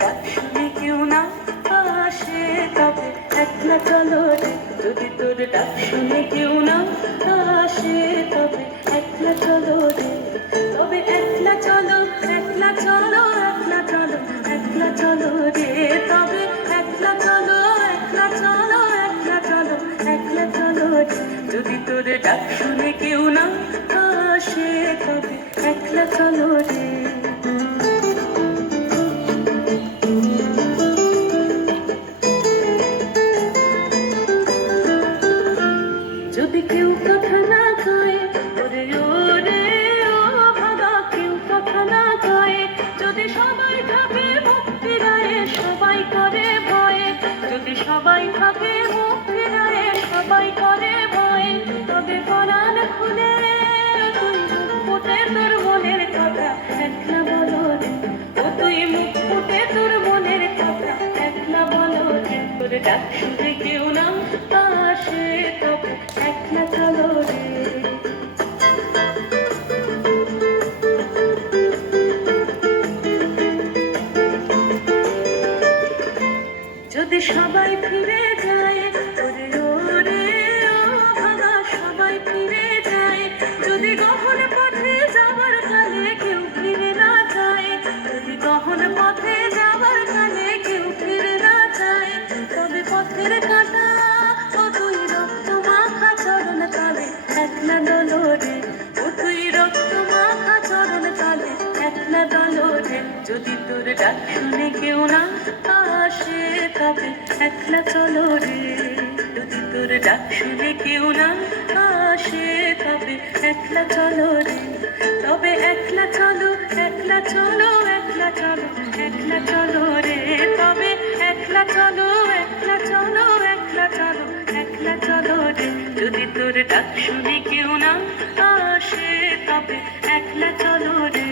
ডাক শুনে কেউ না আসে তবে একলা চলো রে, যদি তোর ডাক শুনে কেউ না আসে তবে একলা চলো রে, তবে একলা চলো, একলা চলো, একলা চলো, একলা চলো রে, তবে একলা চলো, একলা চলো, একলা চলো, একলা চলো রে, যদি তোর ডাক শুনে কেউ না আসে তবে একলা চলো রে। যদি কেউ কথা না কয় ওরে ওরে ও ভাগা, কেউ কথা না কয়, যদি সবাই থাকে মুখ ফিরায়ে সবাই করে ভয়ে, যদি সবাই থাকে মুখ ফিরায়ে সবাই করে ভয়ে, তবে পরাণ খুলে তুই মুখ ফুটে তোর মনের কথা একলা বলো রে, ও তুই মুখ ফুটে তোর মনের কথা একলা বলো রে, তোর ডাক শুনে কেউ না আসে তবে একলা চলো রে। যদি সবাই ফিরে যায় ওরে ওরে ও ভাগা, সবাই ফিরে যায়, যদি গহন পথে যাবার কালে কেউ ফিরে না যায়, যদি গহন পথে যাবার কালে কেউ ফিরে না যায়, তবে পথের কাঁটা ও তুই রক্ত মাখা চরণ কালে একলা দলো রে, ও তুই রক্ত মাখা চরণ কালে একলা দলো রে, যদি তোর ডাক শুনে কেউ না আসে তবে একলা চলো রে, যদি তোর ডাক শুনে কেউ না আসে তবে একলা চলো রে, তবে একলা চলো, একলা চলো, একলা চলো, একলা চলো রে, তবে একলা চলো, একলা চলো, একলা চলো, একলা চলো রে, যদি তোর ডাক শুনে কেউ না আসে তবে একলা চলো রে।